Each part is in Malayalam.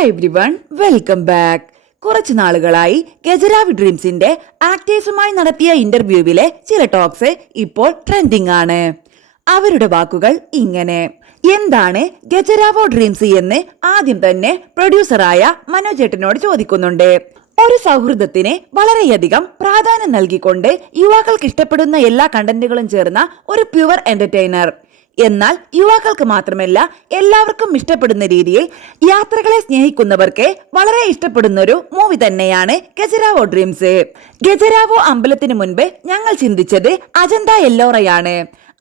Hi everyone, welcome back. കുറച്ചു നാളുകളായി ഗജരാവ് ഡ്രീംസിന്റെ ആക്ടേഴ്സുമായി നടത്തിയ ഇന്റർവ്യൂവിലെ ചില ടോക്സ് ഇപ്പോൾ ട്രെൻഡിംഗ് ആണ്. അവരുടെ വാക്കുകൾ ഇങ്ങനെ: എന്താണ് ഗജരാവോ ഡ്രീംസ് എന്ന് ആദ്യം തന്നെ പ്രൊഡ്യൂസറായ മനോജേട്ടനോട് ചോദിക്കുന്നുണ്ട്. ഒരു സൗഹൃദത്തിന് വളരെയധികം പ്രാധാന്യം നൽകിക്കൊണ്ട് യുവാക്കൾക്ക് ഇഷ്ടപ്പെടുന്ന എല്ലാ കണ്ടന്റുകളും ചേർന്ന ഒരു പ്യുവർ എന്റർടൈനർ. എന്നാൽ യുവാക്കൾക്ക് മാത്രമല്ല എല്ലാവർക്കും ഇഷ്ടപ്പെടുന്ന രീതിയിൽ യാത്രകളെ സ്നേഹിക്കുന്നവർക്ക് വളരെ ഇഷ്ടപ്പെടുന്ന ഒരു മൂവി തന്നെയാണ് ഗജരാവോ ഡ്രീംസ്. ഗജരാവോ അമ്പലത്തിന് മുൻപ് ഞങ്ങൾ ചിന്തിച്ചത് അജന്ത എല്ലോറയാണ്.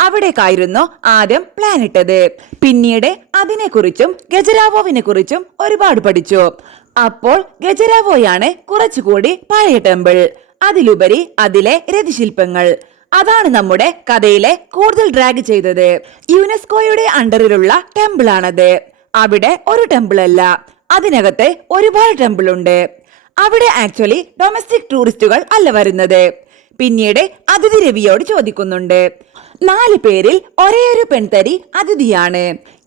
അവിടേക്കായിരുന്നു ആദ്യം പ്ലാൻ ഇട്ടത്. പിന്നീട് അതിനെക്കുറിച്ചും ഗജരാവോവിനെ കുറിച്ചും ഒരുപാട് പഠിച്ചു. അപ്പോൾ ഗജരാവോയാണ് കുറച്ചുകൂടി പഴയ ടെമ്പിൾ, അതിലുപരി അതിലെ രതിശില്പങ്ങൾ. അതാണ് നമ്മുടെ കഥയിലെ കൂടുതൽ ഡ്രാഗ് ചെയ്തത്. യുനെസ്കോയുടെ അണ്ടറിലുള്ള ടെമ്പിൾ ആണത്. അവിടെ ഒരു ടെമ്പിൾ അല്ല, അതിനകത്ത് ഒരുപാട് ടെമ്പിൾ ഉണ്ട്. അവിടെ ആക്ച്വലി ഡൊമസ്റ്റിക് ടൂറിസ്റ്റുകൾ അല്ല വരുന്നത്. പിന്നീട് അതിഥി രവിയോട് ചോദിക്കുന്നുണ്ട്. 4 പേരിൽ ഒരേ ഒരു പെൺതരി അതിഥിയാണ്.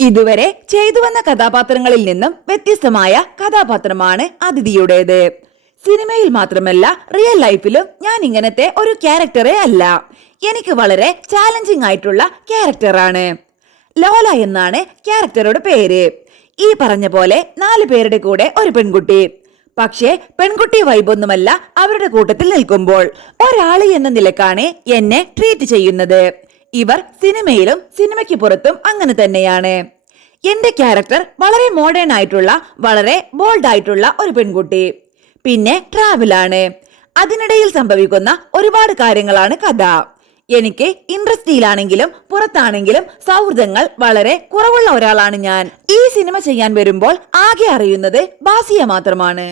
ഇതുവരെ ചെയ്തു വന്ന കഥാപാത്രങ്ങളിൽ നിന്നും വ്യത്യസ്തമായ കഥാപാത്രമാണ് അതിഥിയുടേത്. സിനിമയിൽ മാത്രമല്ല റിയൽ ലൈഫിലും ഞാൻ ഇങ്ങനത്തെ ഒരു ക്യാരക്ടറേ അല്ല. എനിക്ക് വളരെ ചാലഞ്ചിങ് ആയിട്ടുള്ള ക്യാരക്ടറാണ്. ലോല എന്നാണ് ക്യാരക്ടറുടെ പേര്. ഈ പറഞ്ഞ പോലെ 4 പേരുടെ കൂടെ ഒരു പെൺകുട്ടി. പക്ഷേ പെൺകുട്ടി വൈബൊന്നുമല്ല അവരുടെ കൂട്ടത്തിൽ നിൽക്കുമ്പോൾ. ഒരാള് എന്ന നിലക്കാണ് എന്നെ ട്രീറ്റ് ചെയ്യുന്നത്. ഇവർ സിനിമയിലും സിനിമയ്ക്ക് പുറത്തും അങ്ങനെ തന്നെയാണ്. എന്റെ ക്യാരക്ടർ വളരെ മോഡേൺ ആയിട്ടുള്ള, വളരെ ബോൾഡ് ആയിട്ടുള്ള ഒരു പെൺകുട്ടി. പിന്നെ ട്രാവലാണ്. അതിനിടയിൽ സംഭവിക്കുന്ന ഒരുപാട് കാര്യങ്ങളാണ് കഥ. എനിക്ക് ഇൻഡസ്ട്രിയിലാണെങ്കിലും പുറത്താണെങ്കിലും സൗഹൃദങ്ങൾ വളരെ കുറവുള്ള ഒരാളാണ് ഞാൻ. ഈ സിനിമ ചെയ്യാൻ വരുമ്പോൾ ആകെ അറിയുന്നത് ബാസിയെ മാത്രമാണ്.